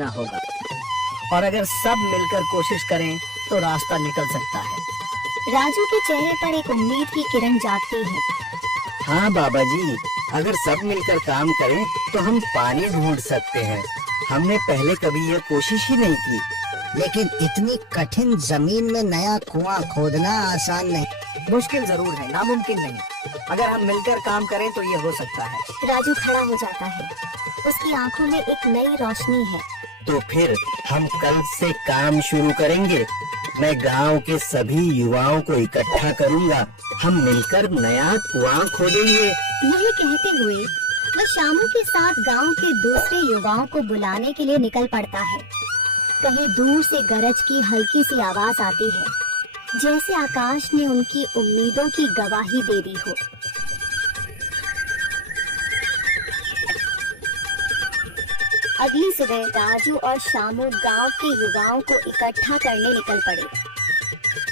ना होगा, और अगर सब मिलकर कोशिश करें तो रास्ता निकल सकता है। राजू के चेहरे पर एक उम्मीद की किरण जागती है। हाँ बाबा जी, अगर सब मिलकर काम करें तो हम पानी ढूंढ सकते हैं। हमने पहले कभी ये कोशिश ही नहीं की। लेकिन इतनी कठिन जमीन में नया कुआं खोदना आसान नहीं। मुश्किल जरूर है, नामुमकिन नहीं। अगर हम मिलकर काम करें तो ये हो सकता है। राजू खड़ा हो जाता है, उसकी आंखों में एक नई रोशनी है। तो फिर हम कल से काम शुरू करेंगे। मैं गांव के सभी युवाओं को इकट्ठा करूंगा, हम मिलकर नया कुआं खोदेंगे। यही कहते हुए वह शामू के साथ गांव के दूसरे युवाओं को बुलाने के लिए निकल पड़ता है। कहीं दूर से गरज की हल्की सी आवाज आती है, जैसे आकाश ने उनकी उम्मीदों की गवाही दे दी हो। अगली सुबह राजू और शामू गांव के युवाओं को इकट्ठा करने निकल पड़े।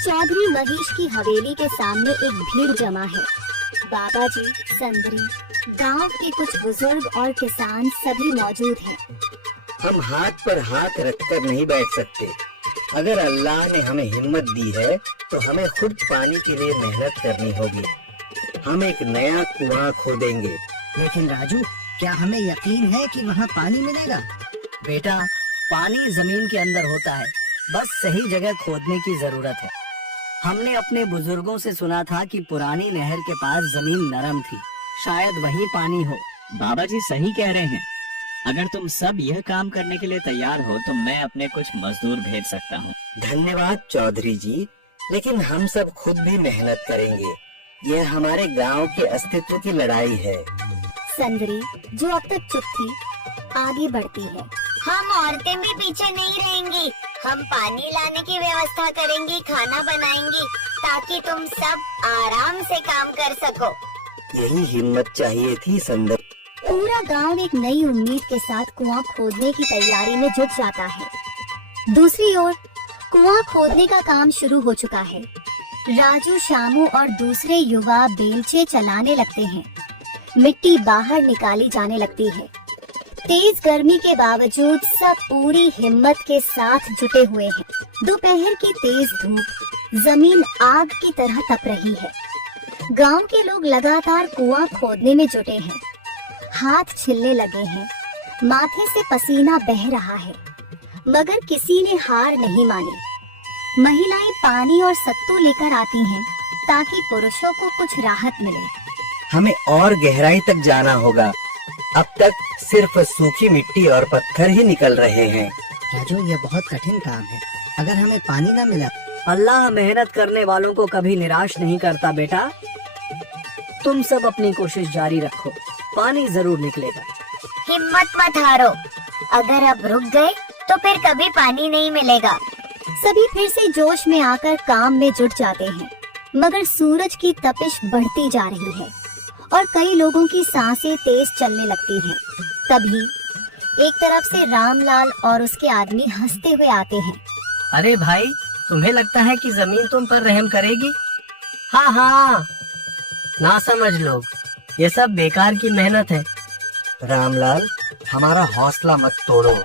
चौधरी महेश की हवेली के सामने एक भीड़ जमा है। बाबा जी, संदरी, गांव के कुछ बुजुर्ग और किसान सभी मौजूद हैं। हम हाथ पर हाथ रखकर नहीं बैठ सकते। अगर अल्लाह ने हमें हिम्मत दी है तो हमें खुद पानी के लिए मेहनत करनी होगी। हम एक नया कुआं खोदेंगे। लेकिन राजू, क्या हमें यकीन है कि वहाँ पानी मिलेगा? बेटा, पानी जमीन के अंदर होता है, बस सही जगह खोदने की जरूरत है। हमने अपने बुजुर्गों से सुना था कि पुरानी नहर के पास जमीन नरम थी, शायद वही पानी हो। बाबा जी सही कह रहे हैं। अगर तुम सब यह काम करने के लिए तैयार हो तो मैं अपने कुछ मजदूर भेज सकता हूँ। धन्यवाद चौधरी जी, लेकिन हम सब खुद भी मेहनत करेंगे। यह हमारे गांव के अस्तित्व की लड़ाई है। संदरी, जो अब तक चुप थी, आगे बढ़ती है। हम औरतें भी पीछे नहीं रहेंगी। हम पानी लाने की व्यवस्था करेंगी, खाना बनाएंगी, ताकि तुम सब आराम से काम कर सको। यही हिम्मत चाहिए थी संदर। पूरा गांव एक नई उम्मीद के साथ कुआं खोदने की तैयारी में जुट जाता है। दूसरी ओर कुआं खोदने का काम शुरू हो चुका है। राजू, शामू और दूसरे युवा बेलचे चलाने लगते हैं। मिट्टी बाहर निकाली जाने लगती है। तेज गर्मी के बावजूद सब पूरी हिम्मत के साथ जुटे हुए हैं। दोपहर की तेज धूप जमीन आग की तरह तप रही है। गांव के लोग लगातार कुआं खोदने में जुटे हैं। हाथ छिलने लगे हैं, माथे से पसीना बह रहा है, मगर किसी ने हार नहीं मानी। महिलाएं पानी और सत्तू लेकर आती हैं ताकि पुरुषों को कुछ राहत मिले। हमें और गहराई तक जाना होगा। अब तक सिर्फ सूखी मिट्टी और पत्थर ही निकल रहे हैं। राजू, ये बहुत कठिन काम है। अगर हमें पानी न मिला? अल्लाह मेहनत करने वालों को कभी निराश नहीं करता बेटा। तुम सब अपनी कोशिश जारी रखो, पानी जरूर निकलेगा। हिम्मत मत हारो। अगर अब रुक गए तो फिर कभी पानी नहीं मिलेगा। सभी फिर से जोश में आकर काम में जुट जाते हैं, मगर सूरज की तपिश बढ़ती जा रही है और कई लोगों की सांसें तेज चलने लगती हैं। तभी एक तरफ से रामलाल और उसके आदमी हंसते हुए आते हैं। अरे भाई, तुम्हें लगता है कि जमीन तुम पर रहम करेगी? हाँ हाँ, ना समझ लोग, ये सब बेकार की मेहनत है। रामलाल, हमारा हौसला मत तोड़ो।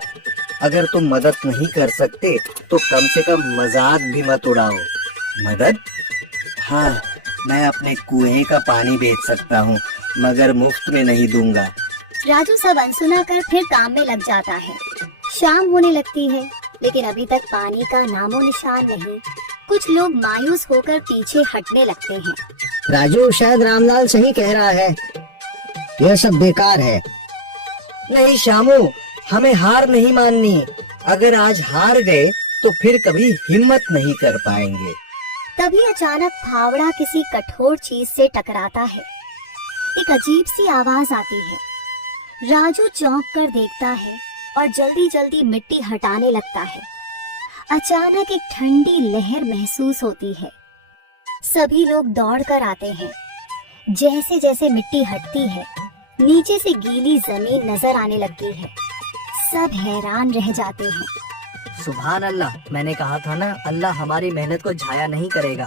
अगर तुम मदद नहीं कर सकते तो कम से कम मजाक भी मत उड़ाओ। मदद? हाँ, मैं अपने कुएं का पानी बेच सकता हूँ, मगर मुफ्त में नहीं दूंगा। राजू सब अनसुना कर फिर काम में लग जाता है। शाम होने लगती है, लेकिन अभी तक पानी का नामो निशान नहीं। कुछ लोग मायूस होकर पीछे हटने लगते हैं। राजू, शायद रामलाल सही कह रहा है, यह सब बेकार है। नहीं शामू, हमें हार नहीं माननी। अगर आज हार गए तो फिर कभी हिम्मत नहीं कर पाएंगे। तभी अचानक फावड़ा किसी कठोर चीज से टकराता है। एक अजीब सी आवाज आती है। राजू चौंक कर देखता है और जल्दी जल्दी मिट्टी हटाने लगता है। अचानक एक ठंडी लहर महसूस होती है। सभी लोग दौड़कर आते हैं। जैसे जैसे मिट्टी हटती है, नीचे से गीली जमीन नजर आने लगती है। सब हैरान रह जाते हैं। सुभान अल्लाह, मैंने कहा था ना, अल्लाह हमारी मेहनत को जाया नहीं करेगा।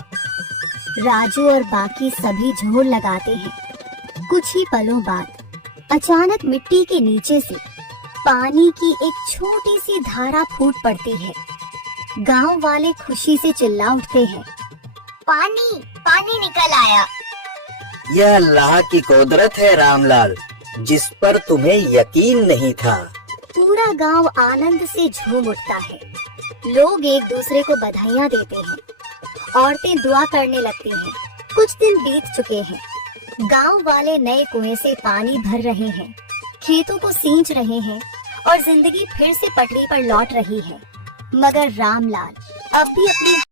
राजू और बाकी सभी जोर लगाते हैं। कुछ ही पलों बाद अचानक मिट्टी के नीचे से पानी की एक छोटी सी धारा फूट पड़ती है। गांव वाले खुशी से चिल्ला उठते हैं। पानी पानी निकल आया। यह अल्लाह की कुदरत है रामलाल, जिस पर तुम्हें यकीन नहीं था। पूरा गांव आनंद से झूम उठता है। लोग एक दूसरे को बधाइयां देते हैं। औरतें दुआ करने लगती हैं। कुछ दिन बीत चुके हैं। गांव वाले नए कुएं से पानी भर रहे हैं, खेतों को सींच रहे हैं और जिंदगी फिर से पटरी पर लौट रही है। मगर रामलाल अब भी अपनी